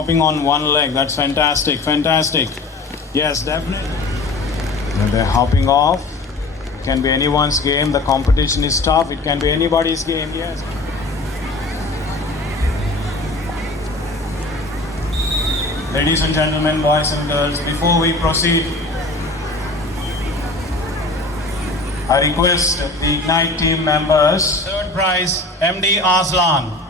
Hopping on one leg. That's fantastic. Fantastic. Yes, definitely. When they're hopping off. It can be anyone's game. The competition is tough. It can be anybody's game. Yes. Ladies and gentlemen, boys and girls, before we proceed, I request the Ignite team members. Third prize, MD Aslan.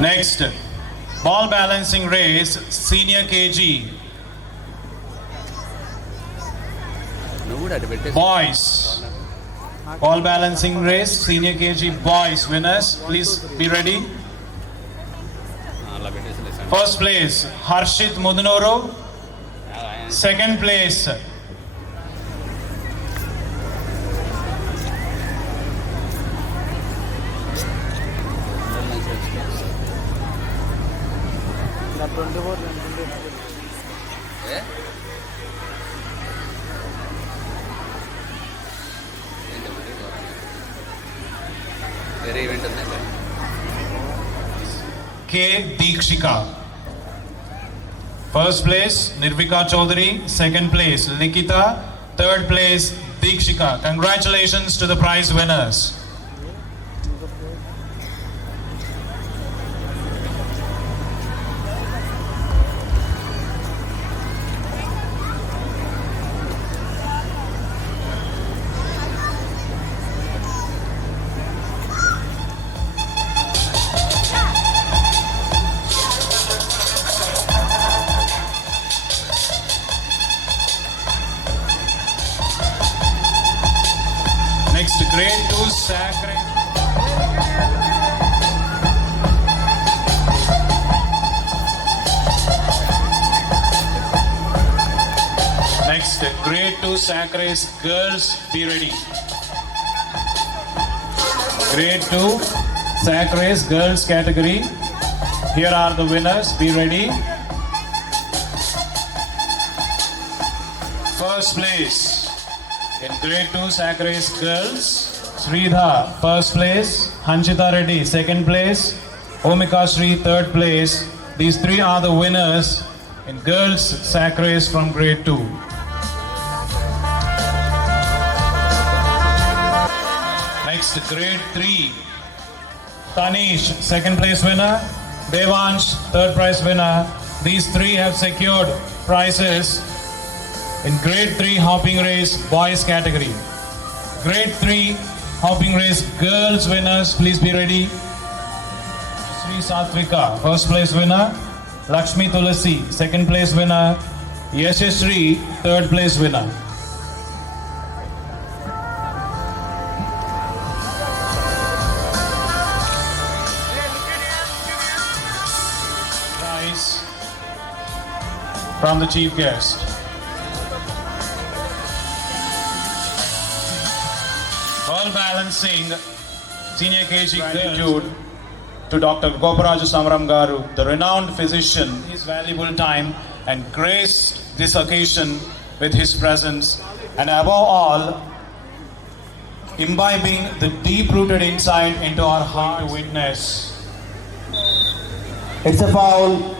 Next, ball balancing race, senior KG. Boys, ball balancing race, senior KG boys winners. Please be ready. First place, Harshit Mudunuru. Second place, K. Deekshika. First place, Nirvika Chaudhary. Second place, Likita. Third place, Deekshika. Congratulations to the prize winners. Next, grade 2 sacred. Next, grade 2 sacred girls, be ready. Grade 2 sacred girls category. Here are the winners, be ready. First place. In grade 2 sacred girls, Sridha, first place, Hanchita Reddy, second place, Omika Sri, third place. These three are the winners in girls sacred from grade 2. Next, grade 3, Tanish, second place winner, Devansh, third prize winner. These three have secured prizes in grade 3 hopping race boys category. Grade 3 hopping race girls winners, please be ready. Sri Satvika, first place winner. Lakshmi Tulasi, second place winner. Yashasri, third place winner. Prize from the chief guest. Ball balancing senior KG gratitude to Dr. Goparaju Samram Garu, the renowned physician, his valuable time and graced this occasion with his presence, and above all, imbibing the deep-rooted insight into our heart to witness. It's a foul.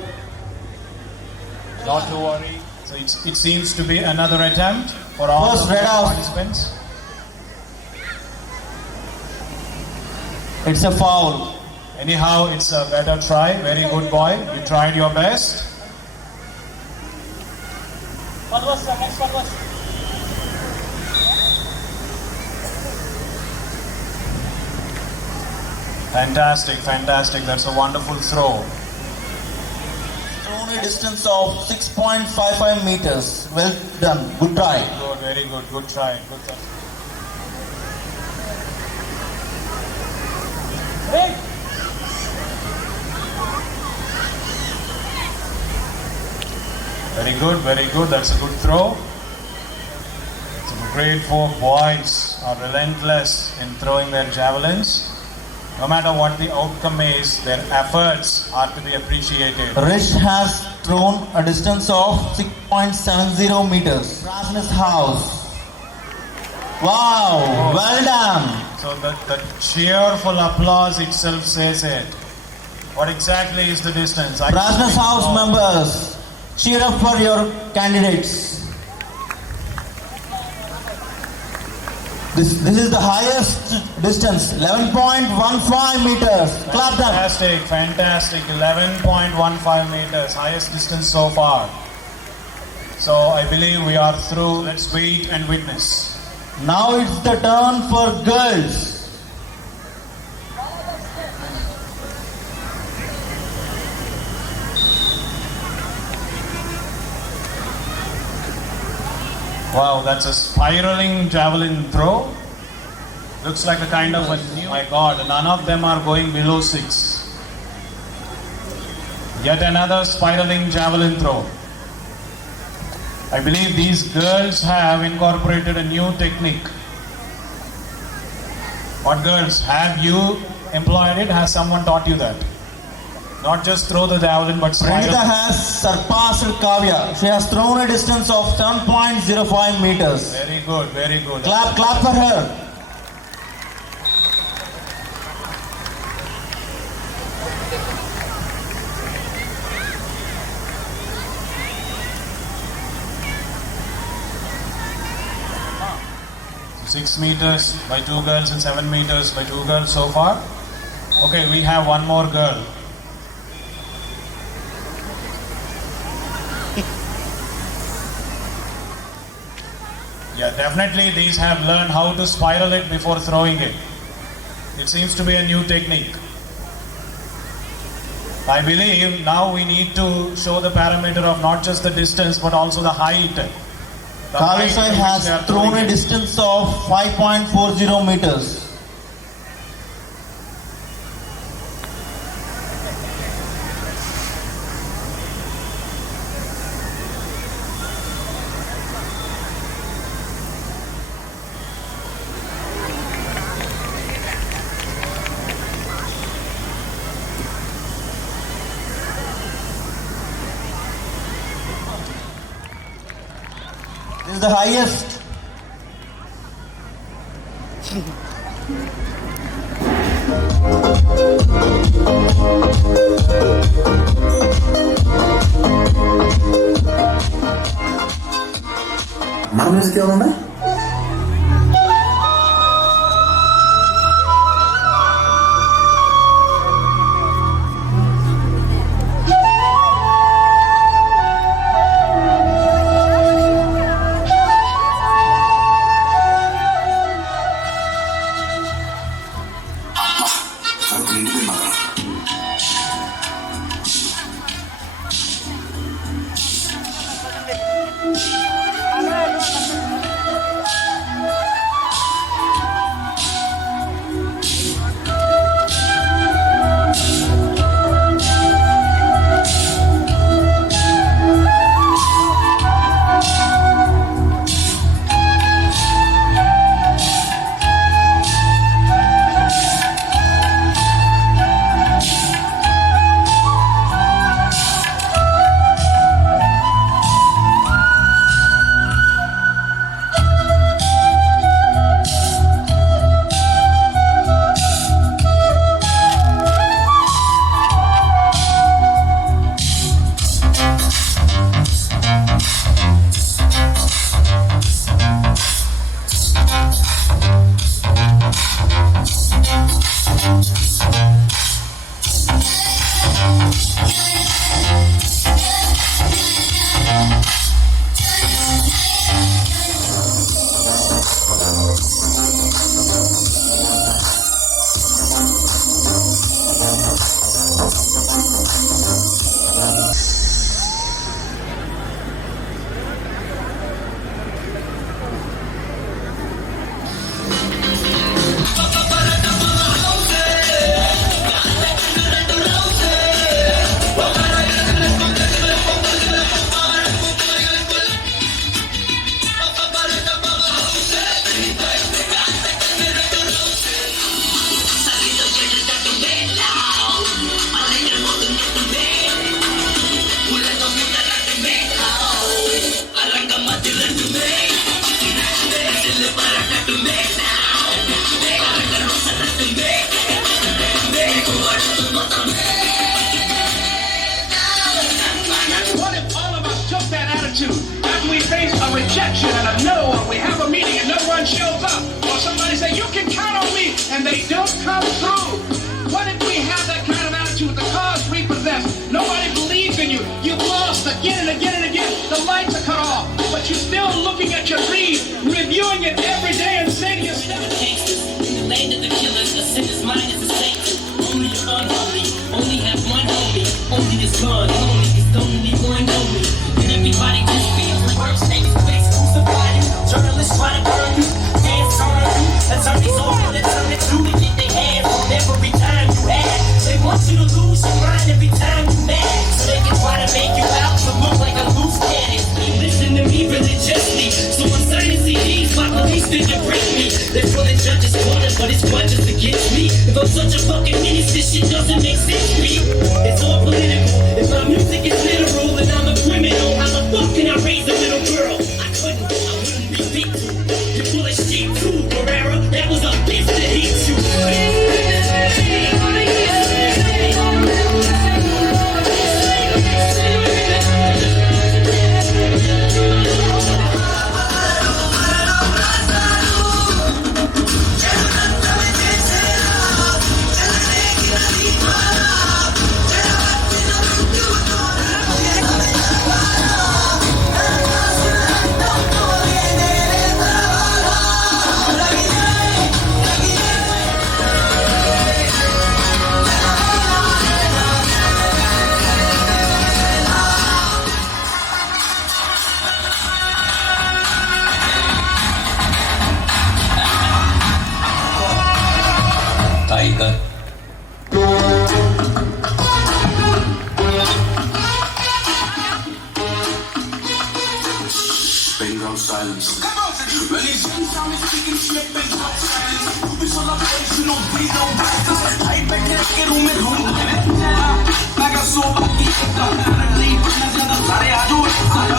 Not to worry. So it seems to be another attempt for all First the red off. participants. It's a foul. Anyhow, it's a better try. Very good boy. You tried your best. Fantastic, fantastic. That's a wonderful throw. Thrown a distance of 6.55 meters. Well done. Good try. Good, very good. Good try. Good try. Very good, very good. That's a good throw. Some grade 4 boys are relentless in throwing their javelins. No matter what the outcome is, their efforts are to be appreciated. Rish has thrown a distance of 6.70 meters. Prasna's house. Wow, well done. So the cheerful applause itself says it. What exactly is the distance? Prasna's house members, cheer up for your candidates. This is the highest distance, 11.15 meters. Clap them. Fantastic, fantastic. 11.15 meters, highest distance so far. So I believe we are through. Let's wait and witness. Now it's the turn for girls. Wow, that's a spiraling javelin throw. Looks like a kind of a new. My God, none of them are going below 6. Yet another spiraling javelin throw. I believe these girls have incorporated a new technique. What girls? Have you employed it? Has someone taught you that? Not just throw the javelin, but spiral. Pranita has surpassed Kavya. She has thrown a distance of 7.05 meters. Very good, very good. Clap for her. So 6 meters by 2 girls and 7 meters by 2 girls so far. Okay, we have one more girl. Yeah, definitely these have learned how to spiral it before throwing it. It seems to be a new technique. I believe now we need to show the parameter of not just the distance but also the height. The height Kalisai at which has they are thrown throwing a it. distance of 5.40 meters. This is the highest. మన music ఏమన్నా almost again and again and again. The lights are cut off, but you're still looking at your read, reviewing it every day and saying to yourself, in the land of the killers, a sinner's mind is a saint. Only the unholy, only have one homie. Only this gun, only this only one homie. And everybody just feels the worst things. Face crucify you, journalists try to burn you. Dance on you, attorneys all in the turn it to get their hands on every time you act. They want you to lose your mind every time you mad. So they can try to make you out to look like a loose cannon. Listen to me religiously, so I'm signing CDs. My police didn't bring me. They're for the judge's corner, but it's grudges against me. If I'm such a fucking menace, this shit doesn't make sense to me. It's all political. If my music is literal, then I'm a criminal. How the fuck can I raise a little girl? I wouldn't be beat to. You're full of shit too, Guerrero. That was a bitch that hit you. Tiger. Bang down silence. When he's time is speaking shit, bang down silence. You be so operational, please don't practice. I back in the room में घूम मैं क्या सो बाकी नहीं पढ़ना ज़्यादा सारे आजो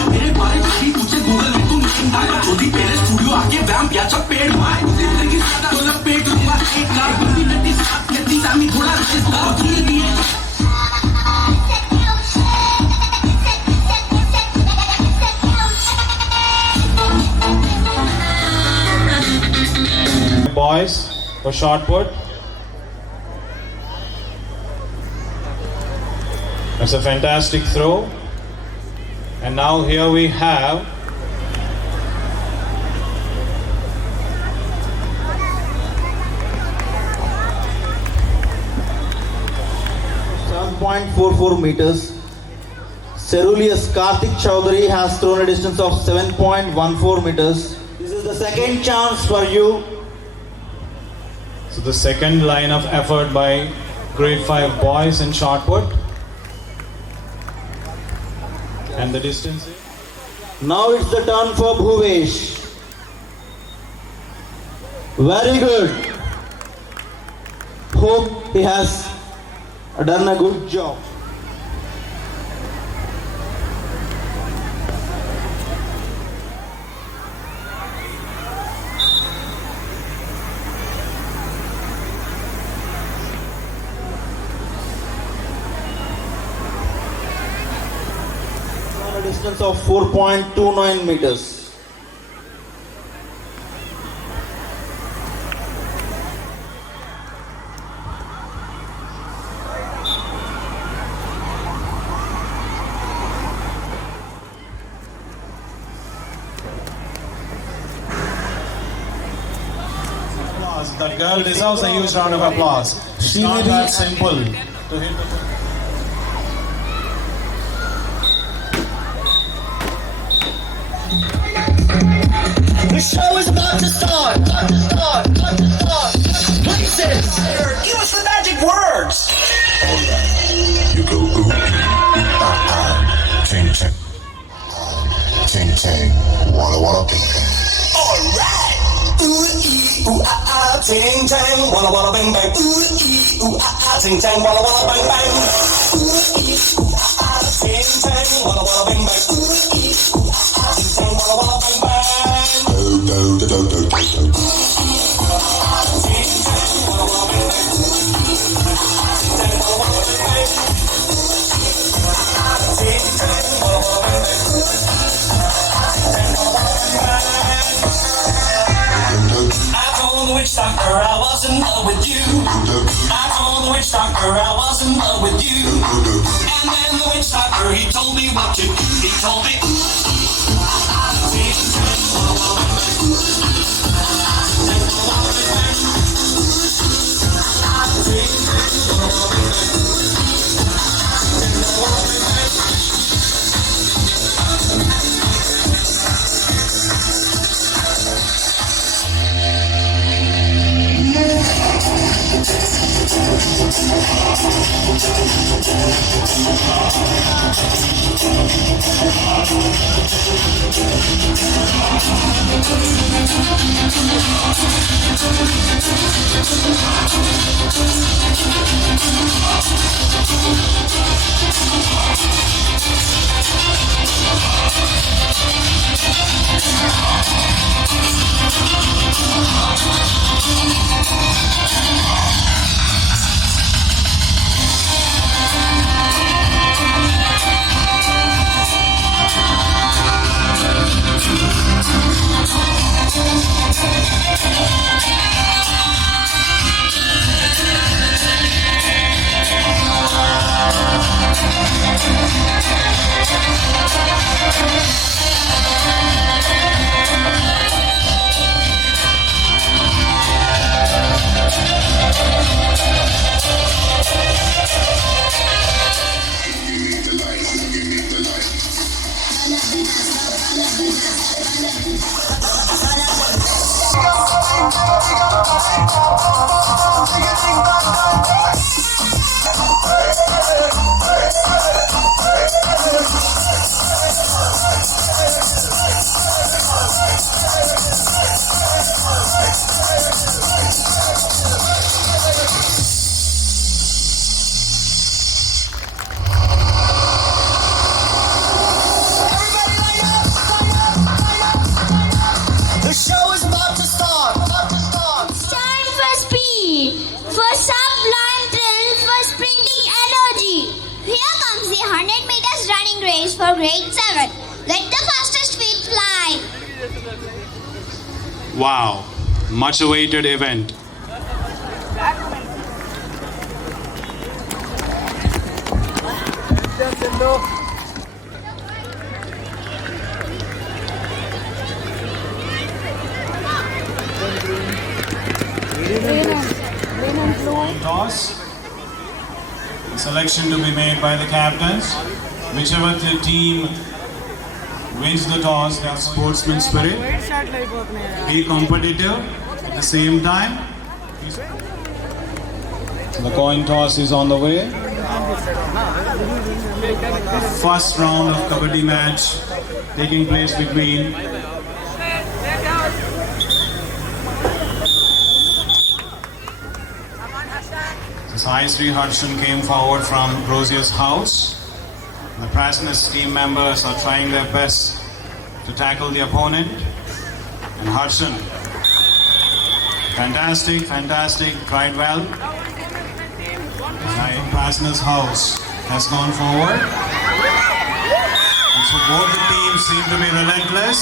मेरे बारे में भी पूछे गूगल में तू नहीं डाला चौथी पहले स्टूडियो आके वैम पिया चप पेड़ मार जिंदगी ज़्यादा तो लग पेड़ लूँगा 1 लाख बंदी नदी साथ नदी सामी थोड़ा रिश्ता दिए दिए Boys for shot put. That's a fantastic throw. And now here we have .44 meters. Ceruleus Karthik Chowdhury has thrown a distance of 7.14 meters. This is the second chance for you. so the second line of effort by grade 5 boys in shot put. And the distance is Now it's the turn for Bhuvesh. Very good. Hope he has done a good job. On a distance of 4.29 meters. applause. That girl deserves a huge round of applause. It's not that simple to hit the The show is about to start. Places. Give us the magic words. You go ooh, ting ting, ting ting, walla walla ting ting. Alright. Ooh ooh ting tang, walla walla bang bang. Ooh ting tang, walla walla bang bang. Ooh ting tang, walla walla bang bang. Ooh ting tang, walla walla bang bang. Do do do do do do do. I told the witch doctor I was in love with you. I told the witch doctor, I was in love with you. And then the witch doctor, he told me what to do. He told me, the show is about to start. It's time for speed, for sublime thrill, for sprinting energy. Here comes the 100 meters running race for grade 7. Let the fastest feet fly. Wow, much awaited event. Toss. Selection to be made by the captains. Whichever the team wins the toss, they have sportsman spirit. Be competitive at the same time. The coin toss is on the way. First round of kabaddi match taking place between Sai Sri Harshan came forward from Rosier's house. The Prasnas team members are trying their best to tackle the opponent. And Harshan, fantastic, tried well. Prasna's house has gone forward. And so both the teams seem to be relentless.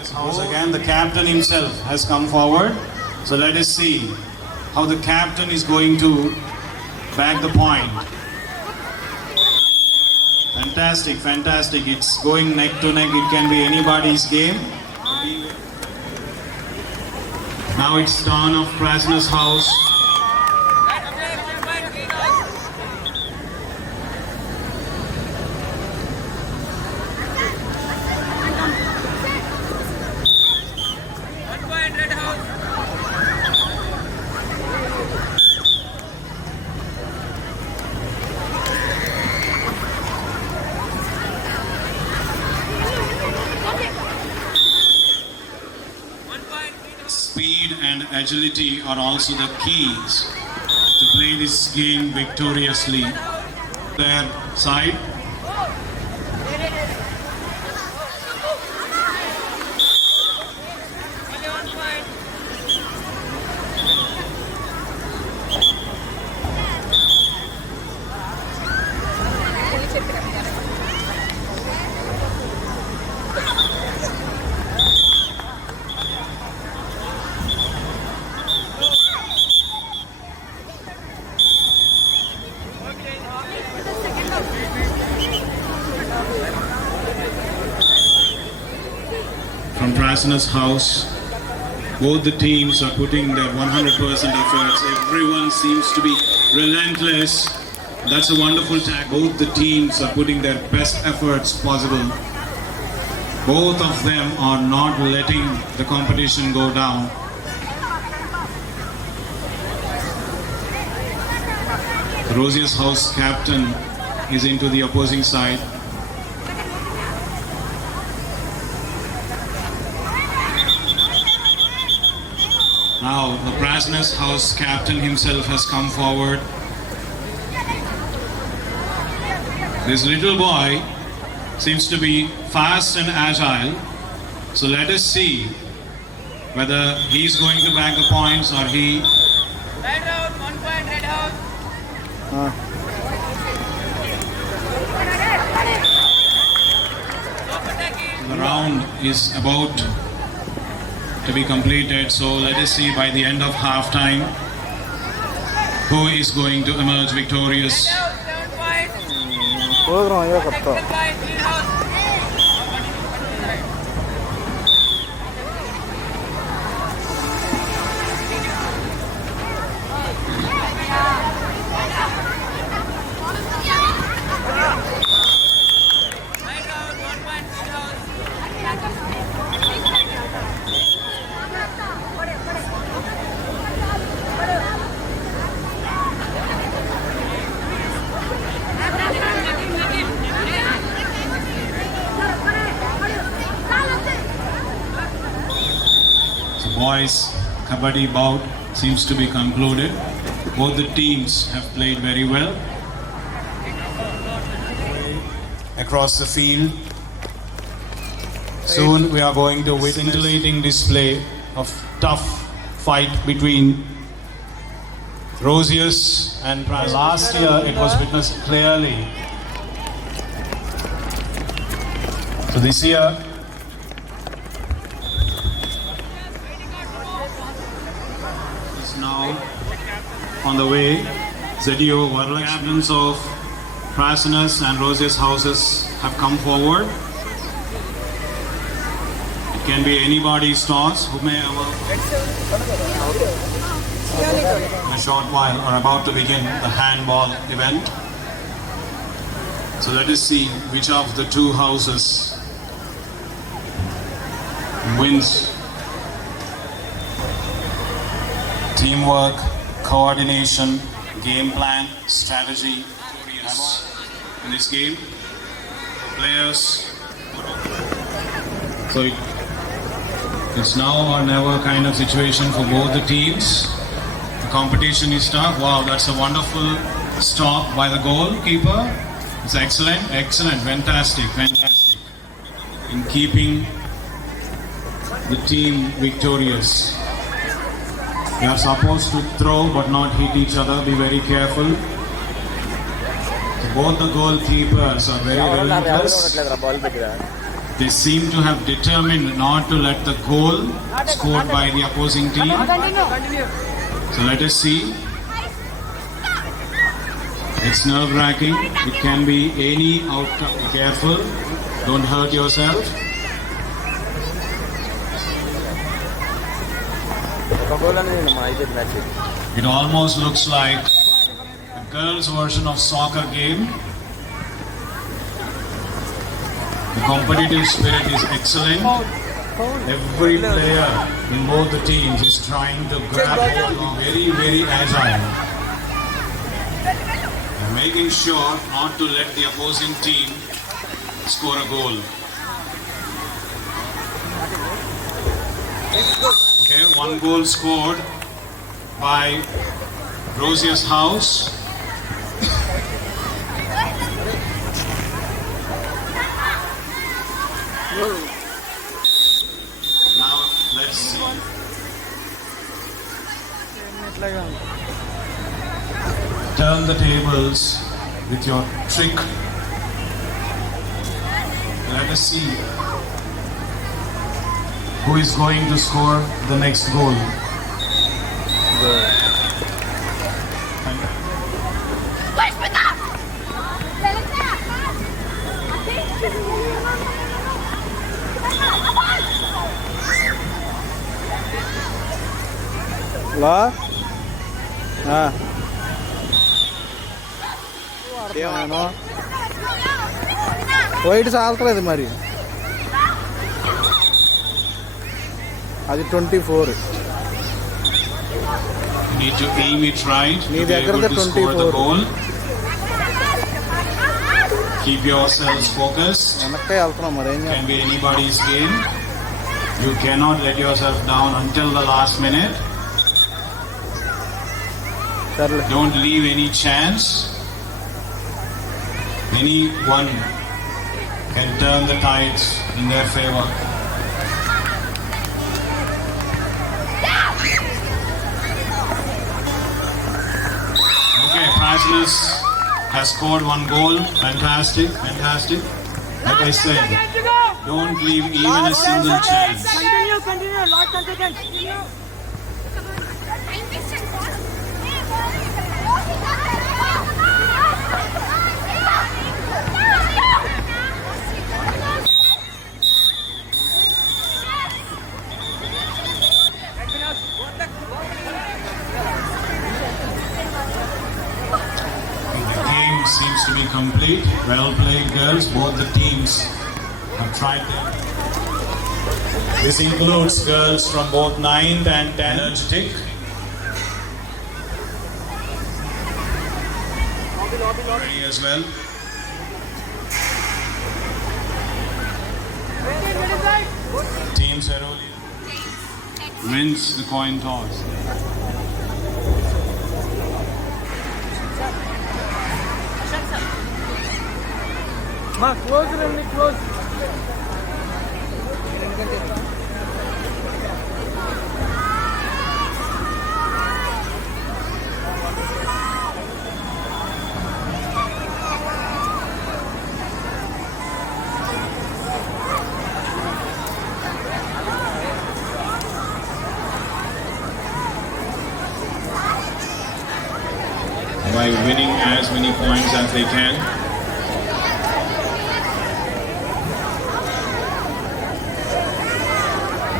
His house again, the captain himself has come forward. So let us see how the captain is going to back the point. Fantastic. It's going neck to neck. It can be anybody's game. Now it's turn of Prasna's house. Speed and agility are also the keys to play this game victoriously. Their side. from Prasanna's house. Both the teams are putting their 100% efforts. Everyone seems to be relentless. That's a wonderful tag. Both the teams are putting their best efforts possible. Both of them are not letting the competition go down. Rosia's house captain is into the opposing side. Now the Prasanna's house captain himself has come forward. This little boy seems to be fast and agile. So let us see whether he's going to bag the points or he... Red house, 1 point, red house. The round is about to be completed, so let us see by the end of half time who is going to emerge victorious. Red house, 7 points. Technical point, green house. Red house, 1 point, green house. So boys kabaddi bout seems to be concluded. Both the teams have played very well. Across the field. Soon we are going to witness scintillating display of tough fight between Rosius and Prasanna. Last year it was witnessed clearly. So this year is now on the way. Zedio Varlak, captains of Prasanna's and Rosius houses have come forward. It can be anybody's toss, whomever. In a short while are about to begin the handball event. So let us see which of the two houses wins. Teamwork, coordination, game plan, strategy in this game. Players. So it's now or never kind of situation for both the teams. The competition is tough. Wow, that's a wonderful stop by the goalkeeper. It's excellent, fantastic. In keeping the team victorious. They are supposed to throw but not hit each other. Be very careful. So both the goalkeepers are very relentless. They seem to have determined not to let the goal scored by the opposing team. So let us see. It's nerve-wracking. It can be any outcome. Be careful. Don't hurt yourself. It almost looks like a girls' version of soccer game. The competitive spirit is excellent. Every player in both the teams is trying to grab hold, be very agile. And making sure not to let the opposing team score a goal. Okay, 1 goal scored by Rosia's house. Now let's see. Turn the tables with your trick. Let us see who is going to score the next goal. లా white చాలట్లేదు మరి. అది 24. You need to aim it right to నీ be దగ్గర able to score the 24. goal. Keep yourselves focused. వెనక్కే వెళ్తున్నాం మరి ఏం Can be anybody's game. You cannot let yourself down until the last minute. సర్లే. Don't leave any chance. Anyone can turn the tides in their favor. Okay, Priceless has scored 1 goal. Fantastic, fantastic. Like I said, don't leave even a single chance. Continue, Lord, continue. The game seems to be complete. Well played, girls. Both the teams have tried their. This includes girls from both 9th and 10th. Energetic. Ready as well. Team Ceroli wins the coin toss. Close, Ramni, close. By winning as many points as they can.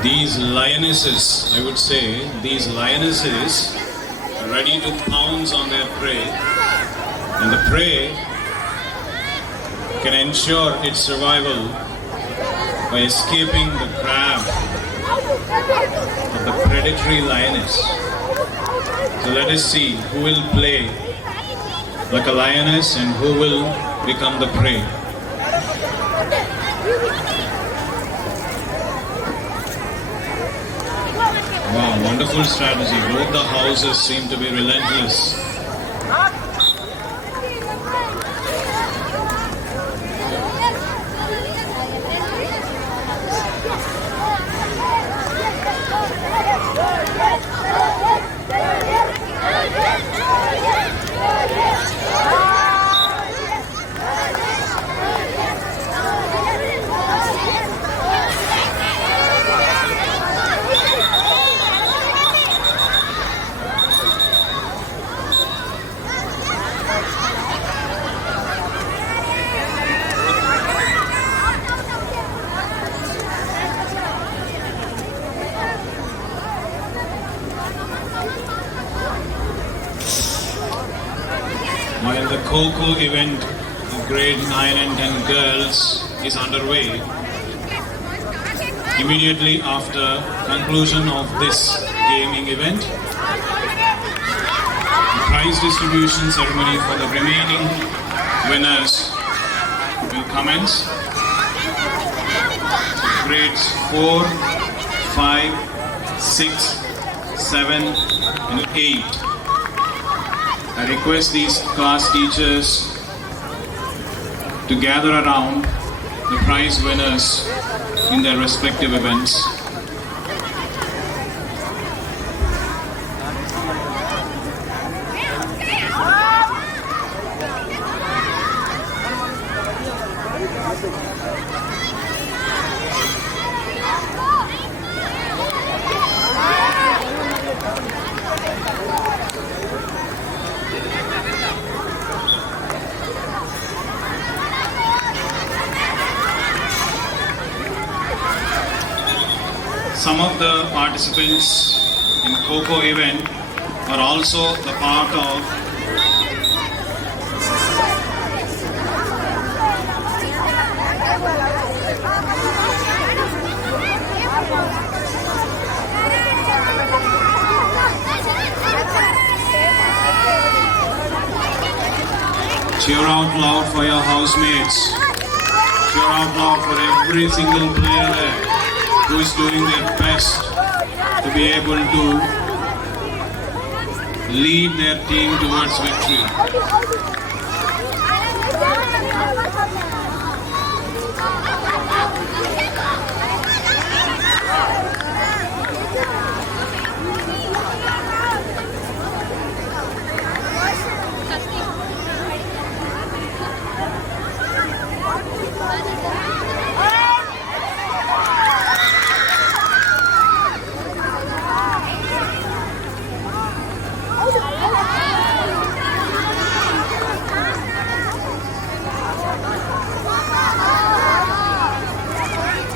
These lionesses, I would say, these lionesses are ready to pounce on their prey, and the prey can ensure its survival by escaping the grab of the predatory lioness. So let us see who will play like a lioness and who will become the prey. Wow, wonderful strategy. Both the houses seem to be relentless. While the Kho event of grade 9 and 10 girls is underway, immediately after conclusion of this gaming event, the prize distribution ceremony for the remaining winners will commence. Grades 4, 5, 6, 7 and 8. I request these class teachers to gather around the prize winners in their respective events. Some of the participants in Kho event are also the part of cheer out loud for your housemates. Cheer out loud for every single player there who is doing their best to be able to lead their team towards victory.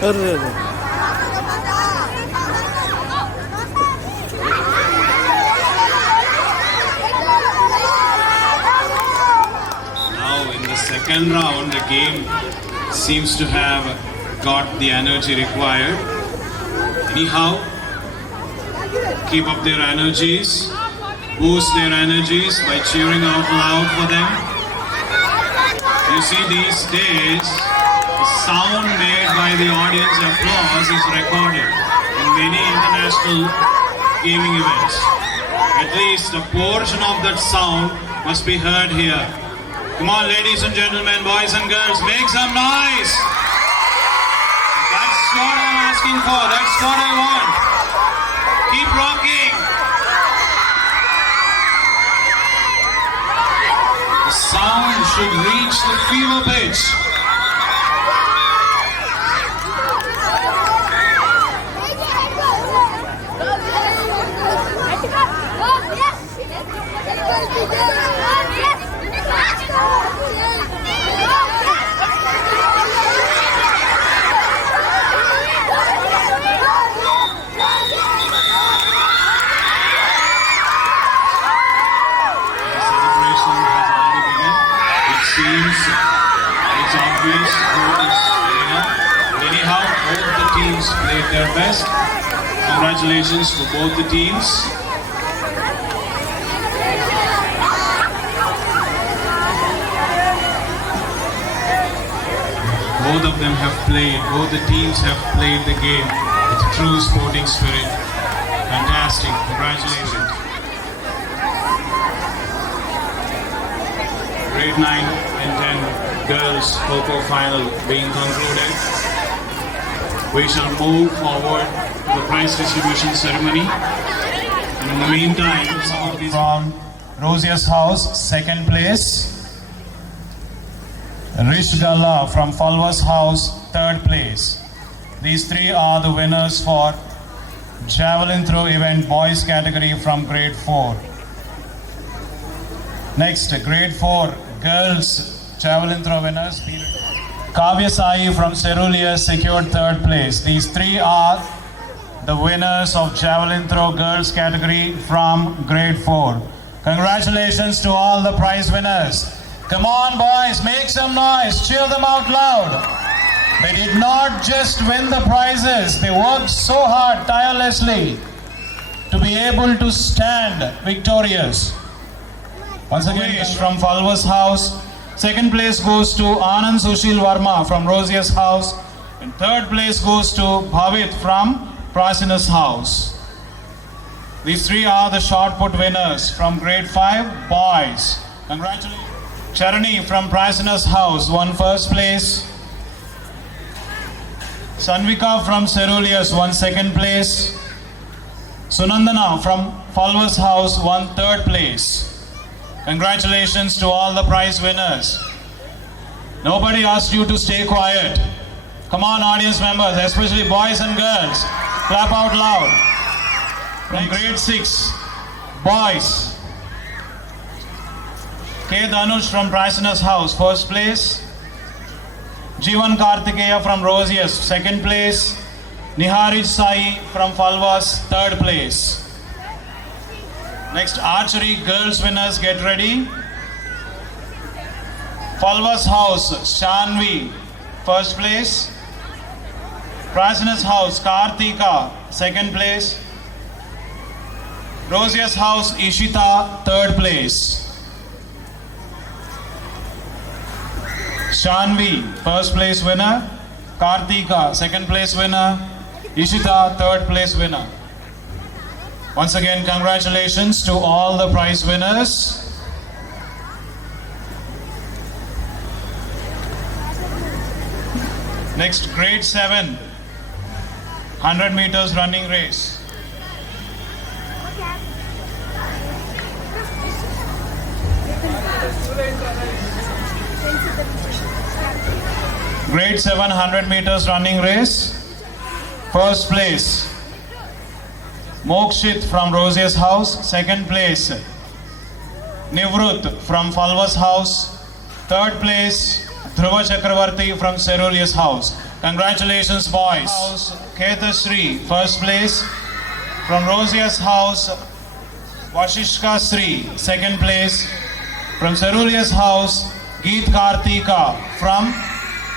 अरे रे Now in the second round, the game seems to have got the energy required. Anyhow, keep up their energies, boost their energies by cheering out loud for them. You see, these days, the sound made by the audience applause is recorded in many international gaming events. At least a portion of that sound must be heard here. Come on, ladies and gentlemen, boys and girls, make some noise! That's what I'm asking for, that's what I want. Keep rocking! The sound should reach the fever pitch. It's obvious who is winner. Anyhow, both the teams played their best. Congratulations to both the teams. Both of them have played, both the teams have played the game with true sporting spirit. Fantastic. Congratulations. Grade 9 and 10 girls Kho final being concluded. We shall move forward to the prize distribution ceremony. And in the meantime, some of these from Rosia's house, second place. Rish Galla from Falwas house, third place. These three are the winners for javelin throw event boys category from grade 4. Next, grade 4 girls javelin throw winners. Kavya Sai from Ceruleus secured third place. These three are the winners of javelin throw girls category from grade 4. Congratulations to all the prize winners. Come on boys, make some noise, cheer them out loud. They did not just win the prizes, they worked so hard, tirelessly to be able to stand victorious. Once again, from Falwas house, second place goes to Anand Sushil Varma from Rosia's house, and third place goes to Bhavit from Prasina's house. These three are the shot put winners from grade 5 boys. Congratulations. Charani from Prasina's house won first place. Sanvika from Ceruleus won second place. Sunandana from Falwas house won third place. Congratulations to all the prize winners. Nobody asked you to stay quiet. Come on, audience members, especially boys and girls, clap out loud. From grade 6, boys. K. Dhanush from Prasina's house, first place. Jivan Kartikeya from Rosius, second place. Niharij Sai from Falwas, third place. Next, archery girls winners, get ready. Falvas House, Shanvi, first place. Prasna's House, Kartika, second place. Rosia's House, Ishita, third place. Shanvi, first place winner. Kartika, second place winner. Ishita, third place winner. Once again, congratulations to all the prize winners. Next, grade 7, 100 meters running race. Grade 7, 100 meters running race. First place, Mokshit from Rosia's House. Second place, Nivrut from Falvas House. Third place, Dhruva Chakravarti from Ceruleus House. Congratulations, boys. House, Ketashri, first place. From Rosia's House, Vashishka Sri, second place. From Ceruleus House, Geet Kartika from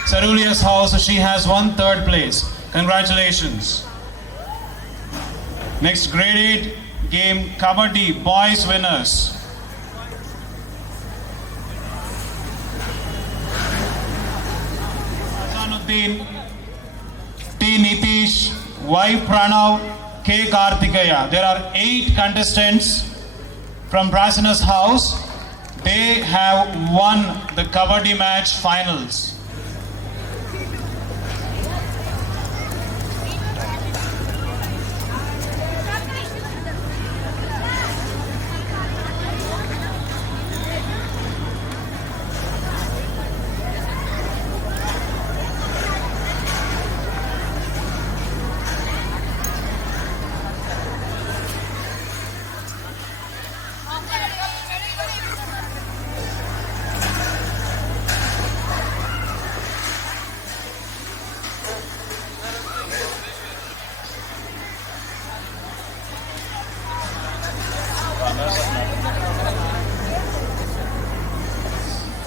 Ceruleus House, she has won third place. Congratulations. Next, grade 8 game Kabaddi boys winners. Hasanuddin, T. Nitish, Y. Pranav, K. Kartikeya. There are 8 contestants from Prasna's House. They have won the Kabaddi match finals.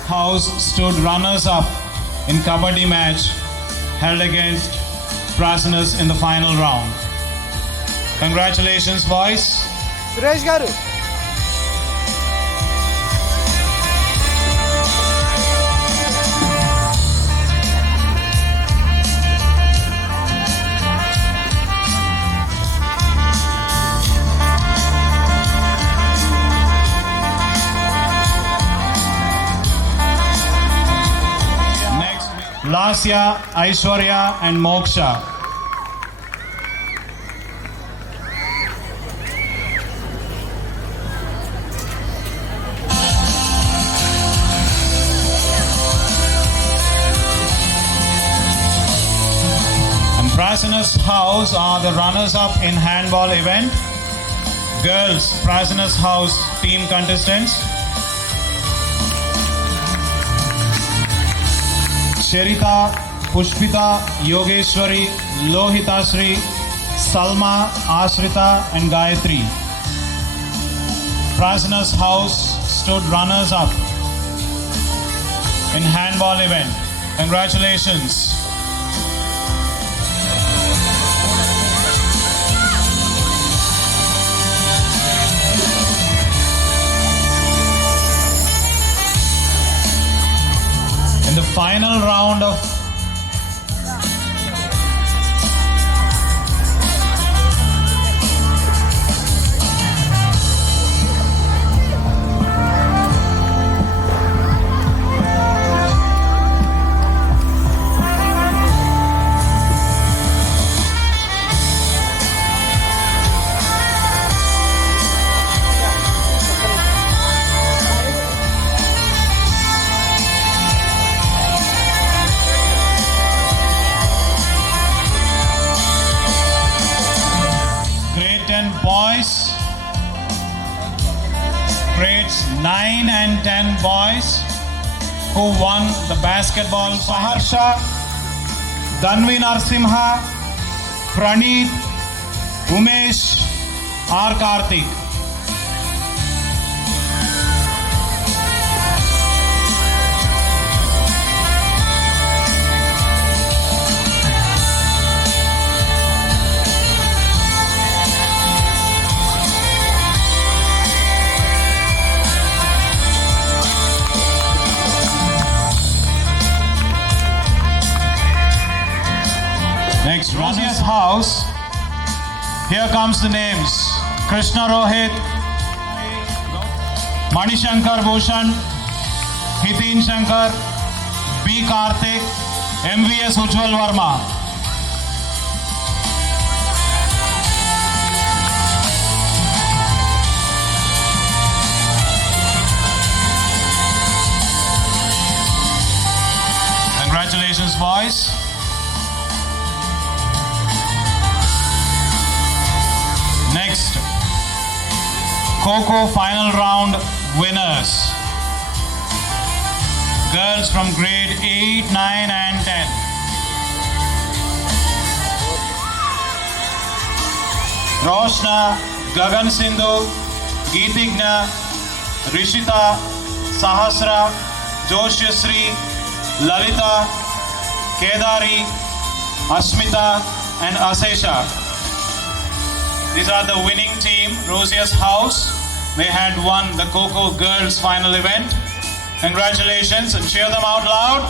House stood runners-up in Kabaddi match held against Prasnas in the final round. Congratulations, boys. Suresh గారు Next, Lasya, Aishwarya and Moksha. Prasna's House are the runners-up in handball event. Girls, Prasna's House team contestants. Sherita, Pushpita, Yogeshwari, Lohitasri, Salma, Ashrita and Gayatri. Prasna's House stood runners-up in handball event. Congratulations. In the final round of boys, grades 9 and 10 boys who won the basketball. Saharsha, Danvi Narsimha, Praneeth, Umesh, R. Karthik. Next, Rosia's house. Here comes the names. Krishna Rohit, Manishankar Bhushan, Hitin Shankar, B. Karthik, MVS Ujjwal Verma. Congratulations, boys. Next, Kho final round winners. Girls from grade 8, 9 and 10. Roshna, Gagan Sindhu, Geetigna, Rishita, Sahasra, Joshasri, Lalita, Kedari, Asmita and Asesha. These are the winning team, Rosia's house. They had won the Kho girls final event. Congratulations and cheer them out loud.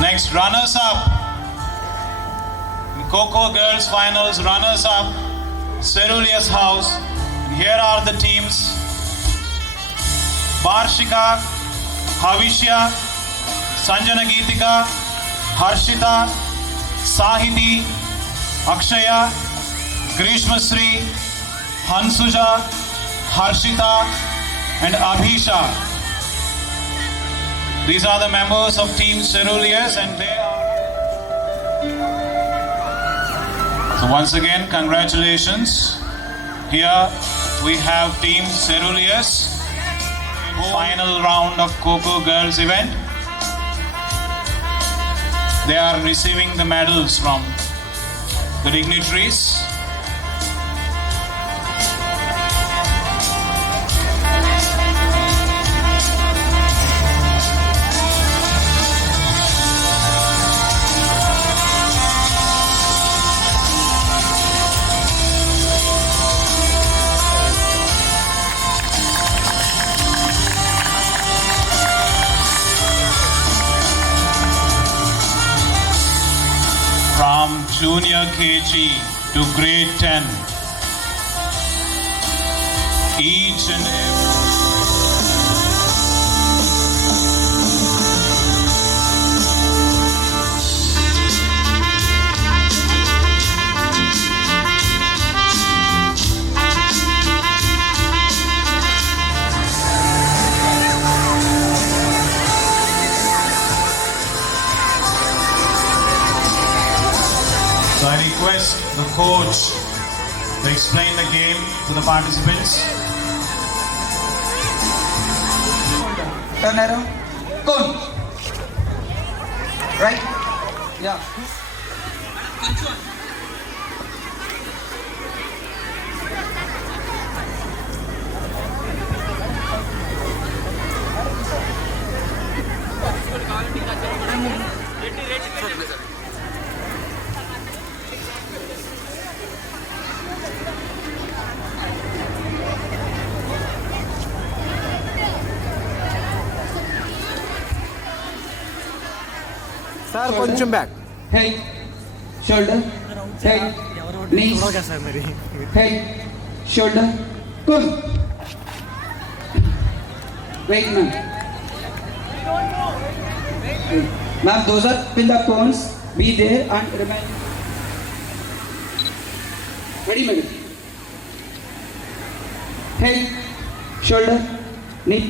Next, runners up. In Kho girls finals, runners up, Ceruleus house. And here are the teams. Barshika, Bhavishya, Sanjana Geetika, Harshita, Sahiti, Akshaya, Grishmasri, Hansuja, Harshita and Abhisha. These are the members of Team Ceruleus and they are... So once again, congratulations. Here we have Team Ceruleus, final round of Kho girls event. They are receiving the medals from the dignitaries. From junior KG to grade 10, each and every So I request the coach to explain the game to the participants. Turn around. Cone. Right? Yeah. Sir కొంచెం back. Head, shoulder, head, knees, head, shoulder, come. Wait, ma'am. Ma'am, those are in the cones. Be there and remain. Ready, madam? Head, shoulder, knee.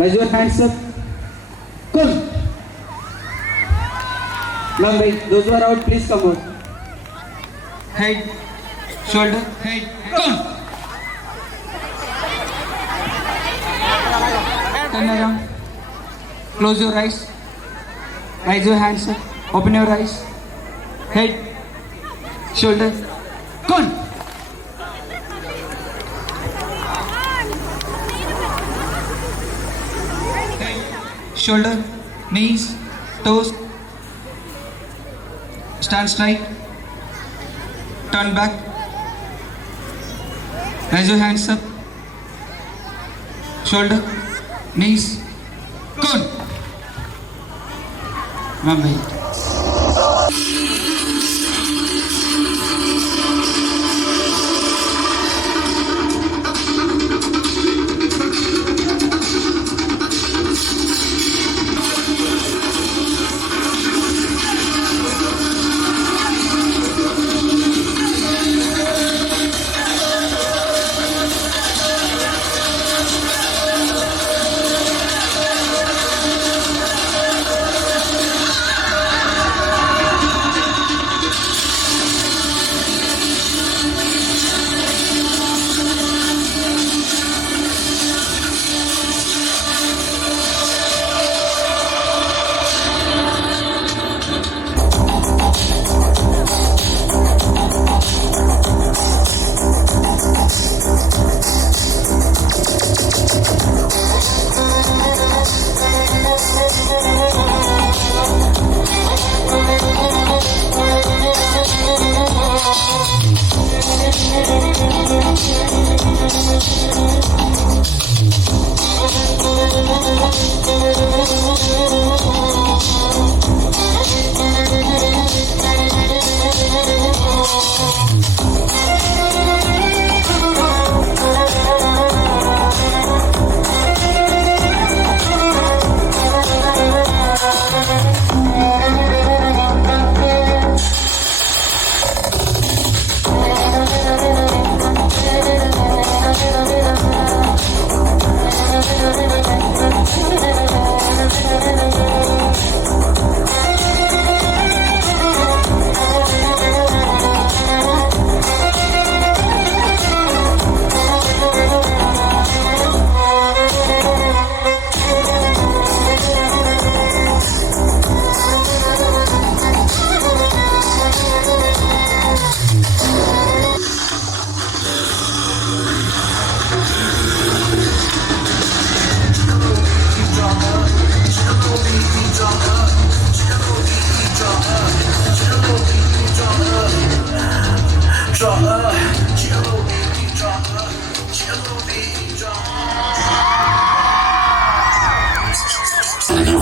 Raise your hands up. Come. Ma'am, wait. Those who are out, please come out. Head, shoulder, head, come. Turn around. Close your eyes. Raise your hands up. Open your eyes. Head, shoulder, come. Head, shoulder, knees, toes. Stand straight. Turn back. Raise your hands up. Shoulder, knees, कौन? हाँ भाई।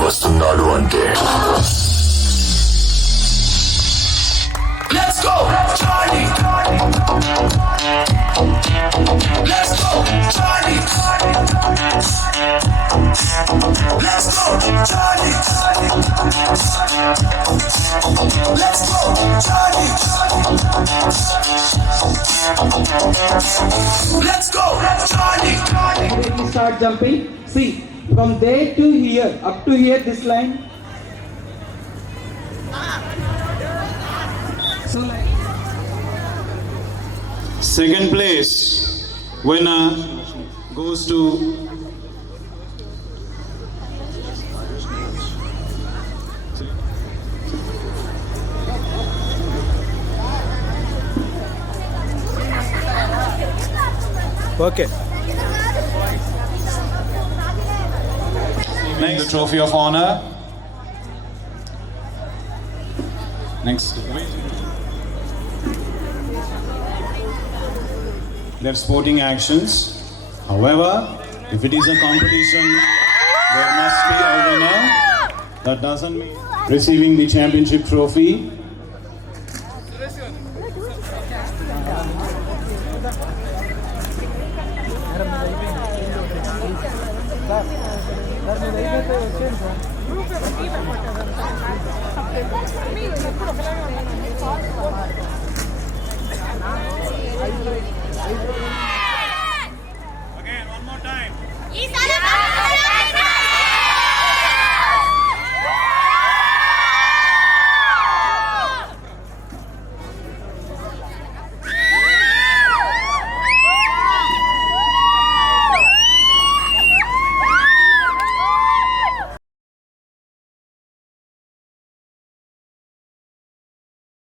వస్తున్నాడు అంటే Let's go, Charlie. Let's go, Charlie. Let's go, Charlie. Let's go, Charlie. Let's go, Charlie. Immediately start jumping. See, from there to here, up to here, this line. So like. Second place winner goes to okay. Next, the trophy of honor. Next. Their sporting actions. However, if it is a competition, there must be a winner. That doesn't mean receiving the championship trophy.